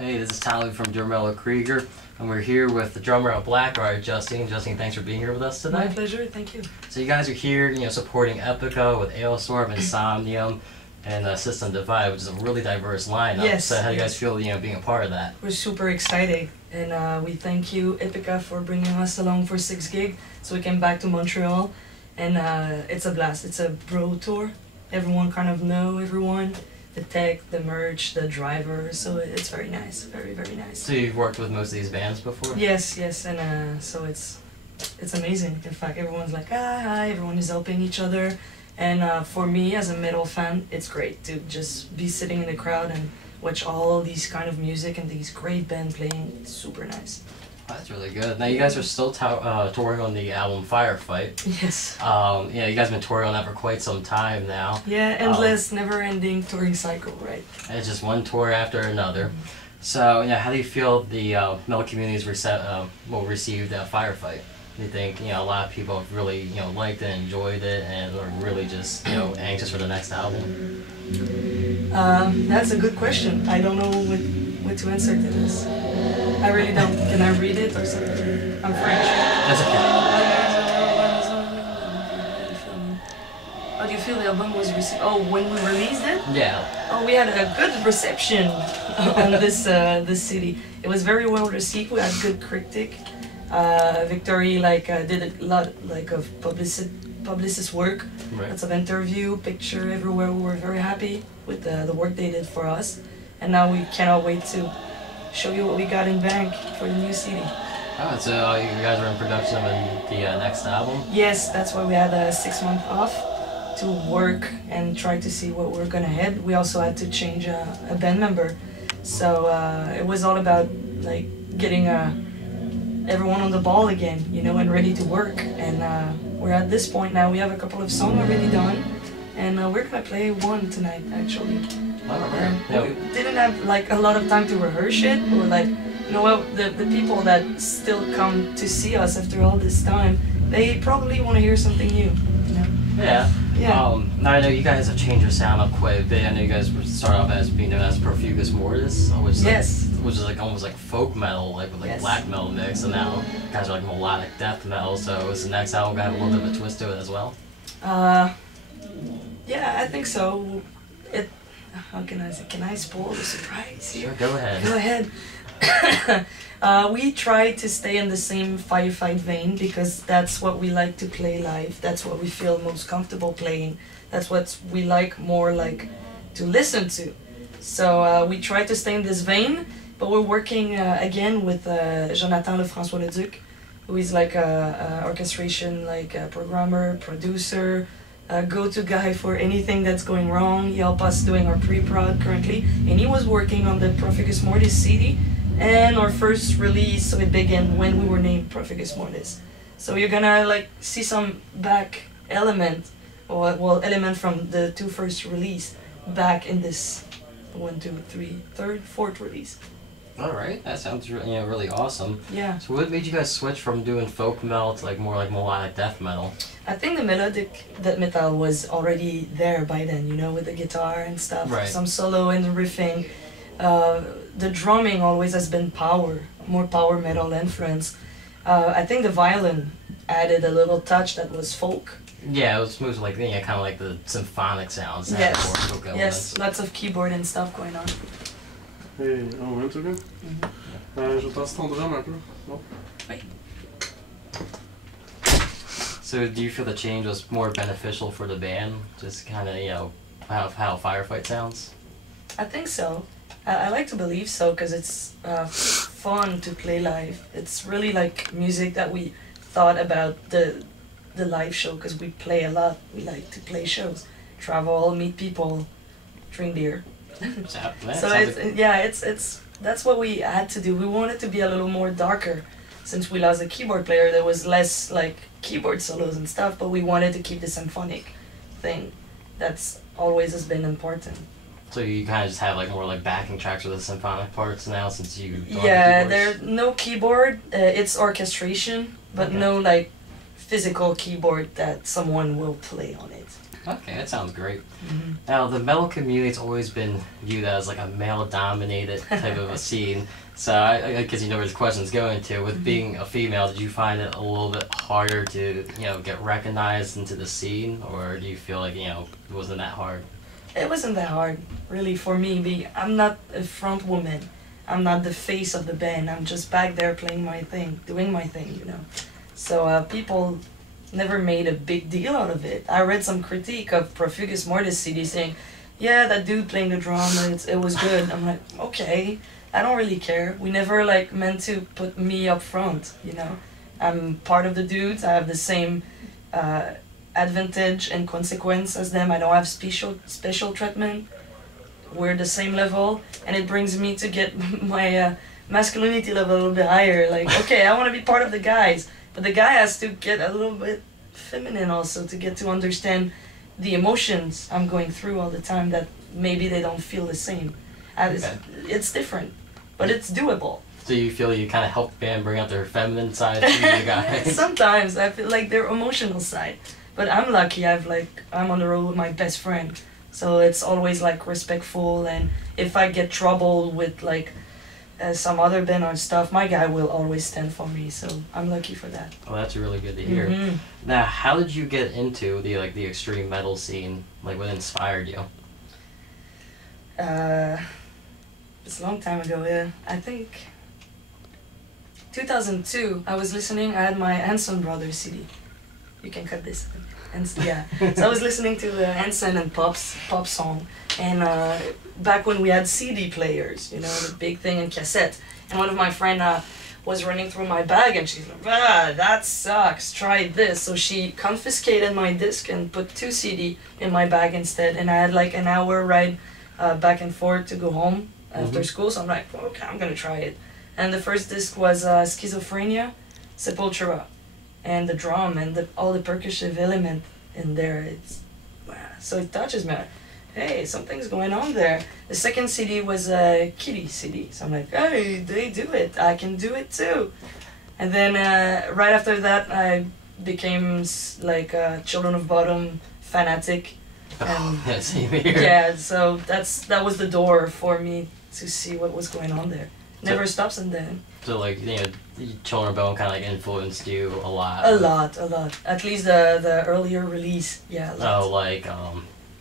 Hey, this is Tyler from Drummer Krieger, and we're here with the drummer of Blackguard, Justine. Justine, thanks for being here with us today. My pleasure, thank you. So you guys are here, supporting Epica with Ailstorm, Insomnium, and System Divide, which is a really diverse lineup. Yes. So how do you guys feel, being a part of that? We're super excited, and we thank you, Epica, for bringing us along for 6 gigs. So we came back to Montreal, and it's a blast. It's a bro tour. Everyone kind of know everyone. The tech, the merch, the driver, so it's very nice, very, very nice. So you've worked with most of these bands before? Yes, and so it's amazing. In fact, everyone's like, hi, everyone is helping each other. And for me, as a metal fan, it's great to just be sitting in the crowd and watch all these kind of music and these great bands playing. It's super nice. That's really good. Now you guys are still touring on the album Firefight. Yes. You guys have been touring on that for quite some time now. Yeah, endless, never-ending touring cycle, right? It's just one tour after another. So, how do you feel the metal community's received Firefight? Do you think a lot of people have really liked it, enjoyed it, and are really just anxious for the next album? That's a good question. I don't know what to answer to this. I really don't. Can I read it or something? I'm French. That's okay. How do you feel the album was received? Oh, when we released it? Yeah. Oh, we had a good reception on this city. It was very well received. We had good critic. Victory did a lot of publicist work. Right. Lots of interview, picture everywhere. We were very happy with the work they did for us, and now we cannot wait to show you what we got in bank for the new CD. Oh, so you guys are in production of the next album? Yes, that's why we had a 6 month off to work and try to see what we're gonna head. We also had to change a band member, so it was all about getting everyone on the ball again, and ready to work. And we're at this point now. We have a couple of songs already done, and we're gonna play one tonight actually. We didn't have a lot of time to rehearse it, or the people that still come to see us after all this time, they probably want to hear something new. Yeah. Yeah. Now I know you guys have changed your sound up quite a bit. I know you guys started off as being known as Profugus Mortis, which is almost like folk metal, with black metal mix, and now you guys are melodic death metal. So is the next album gonna have a little bit of a twist to it as well? Yeah, I think so. How can I say? Can I spoil the surprise here? Sure, go ahead. Go ahead. We try to stay in the same Firefight vein because that's what we like to play live. That's what we feel most comfortable playing. That's what we like more to listen to. So we try to stay in this vein, but we're working again with Jonathan Lefrançois-Leduc, who is a orchestration programmer, producer, go-to guy for anything that's going wrong. He helps us doing our pre-prod currently, and he was working on the Profugus Mortis CD and our first release, so it began when we were named Profugus Mortis. So you're gonna see some back element, or element from the 2 first release back in this 1, 2, 3, third, fourth release. All right, that sounds really awesome. Yeah. So what made you guys switch from doing folk metal to more melodic death metal? I think the melodic death metal was already there by then, with the guitar and stuff. Right. Some solo and the riffing. The drumming always has been more power metal influence. I think the violin added a little touch that was folk. Yeah, it was mostly kind of like the symphonic sounds. Yes, lots of keyboard and stuff going on. Hey, un truc là? Je tasse ton drum un peu, non? Oui. So do you feel the change was more beneficial for the band? Just kind of, how Firefight sounds? I think so. I like to believe so because it's fun to play live. It's really music that we thought about the live show because we play a lot. We like to play shows, travel, meet people, drink beer. So that's what we had to do. We wanted to be a little more darker, since we lost a keyboard player. There was less keyboard solos and stuff, but we wanted to keep the symphonic thing. That's always has been important. So you kind of just have more backing tracks with the symphonic parts now, since you don't have there's no keyboard. It's orchestration, but no physical keyboard that someone will play on it. Okay, that sounds great. Mm-hmm. Now, the metal community's always been viewed as like a male-dominated type of a scene. So, I guess you know where this question's going to. With being a female, did you find it a little bit harder to, get recognized into the scene, or do you feel like, it wasn't that hard? It wasn't that hard, really, for me. I'm not a front woman. I'm not the face of the band. I'm just back there playing my thing, doing my thing. So people never made a big deal out of it. I read some critique of Profugus Mortis CD saying, yeah, that dude playing the drum, it was good. I'm like, okay, I don't really care. We never meant to put me up front, I'm part of the dudes. I have the same advantage and consequence as them. I don't have special treatment. We're the same level, and it brings me to get my masculinity level a little bit higher. Okay, I want to be part of the guys, but the guy has to get a little bit feminine also to get to understand the emotions I'm going through all the time that maybe they don't feel the same. It's different, but it's doable. So you feel you kind of help the band bring out their feminine side through the guys? Sometimes I feel like their emotional side, but I'm lucky. I'm on the road with my best friend. So it's always respectful, and if I get trouble with some other band or stuff, my guy will always stand for me. So I'm lucky for that. Oh, that's really good to hear. Mm-hmm. Now, how did you get into the extreme metal scene? What inspired you? It's a long time ago. Yeah, I think 2002. I was listening. I had my Hanson Brothers CD. You can cut this. And yeah, so I was listening to Hanson and pop song, and back when we had CD players, the big thing in cassette, and one of my friend was running through my bag, and she's like, that sucks, try this. So she confiscated my disc and put 2 CD in my bag instead, and I had an hour ride back and forth to go home after school, so I'm like, okay, I'm gonna try it. And the first disc was Schizophrenia, Sepultura, and the drum and all the percussive element in there. So it touches me. Hey, something's going on there. The second CD was a Kitty CD. So I'm like, hey, they do it. I can do it too. And then right after that, I became Children of Bottom fanatic. And same here. yeah, so that was the door for me to see what was going on there. Never stops and then. So Children of Bone kind of influenced you a lot. A lot. At least the earlier release, yeah.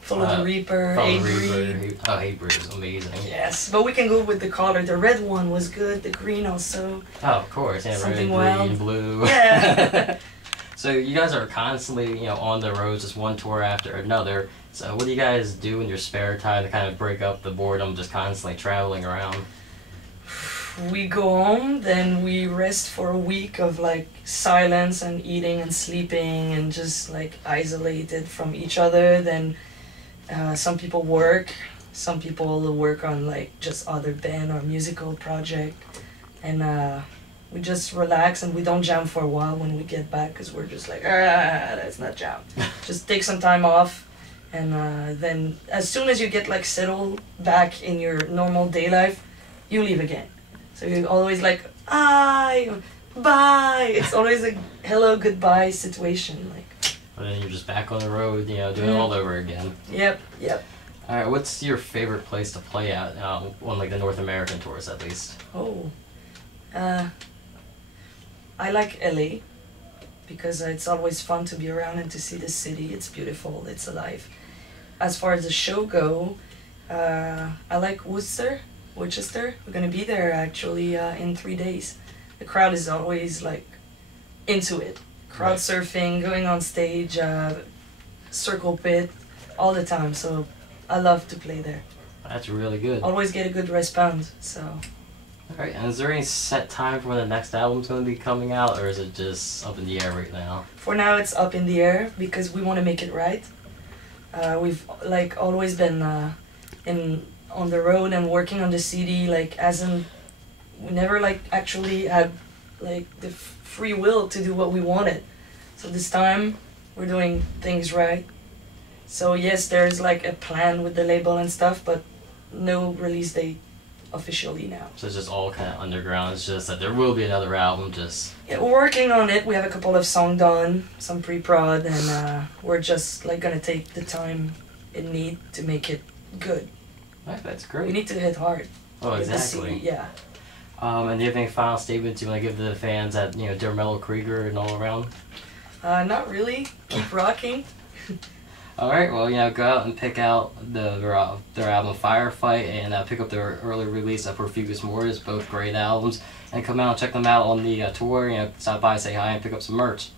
Follow the Reaper, Hatebreed. Oh, Hatebreed is amazing. Yes, but we can go with the color. The red one was good. The green also. Oh, of course. Yeah, Something red, wild. green, blue. Yeah. So you guys are constantly, on the road, just one tour after another. So what do you guys do in your spare time to kind of break up the boredom, just constantly traveling around? We go home, then we rest for a week of silence and eating and sleeping and just isolated from each other. Then some people work, some people work on just other band or musical project, and we just relax and we don't jam for a while when we get back because we're just let's not jam. Just take some time off, and then as soon as you get settled back in your normal day life, you leave again. So you're always bye. It's always a hello, goodbye situation. And then you're just back on the road, doing it all over again. Yep. All right, what's your favorite place to play at on the North American tours, at least? Oh, I like LA because it's always fun to be around and to see the city. It's beautiful. It's alive. As far as the show go, I like Worcester. We're gonna be there actually in 3 days. The crowd is always into it. Crowd surfing, going on stage, circle pit, all the time. So I love to play there. That's really good. Always get a good response. So. All right, and is there any set time for when the next album's going to be coming out, or is it just up in the air right now? For now, it's up in the air because we want to make it right. We've always been on the road and working on the CD, we never actually had the free will to do what we wanted. So this time we're doing things right. So yes, there's a plan with the label and stuff, but no release date officially now. So it's just all kind of underground. It's just that there will be another album. Just Yeah, we're working on it. We have a couple of songs done, some pre-prod, and we're just like gonna take the time it need to make it good. right, that's We great. need to hit hard. Oh, with the exactly. CD, yeah. And do you have any final statements you want to give to the fans at dear Metal Krieger and all around? Not really. Keep rocking. All right, well, go out and pick out their album Firefight and pick up their early release of Perfugus Mortis, both great albums, and come out and check them out on the tour. Stop by, say hi, and pick up some merch.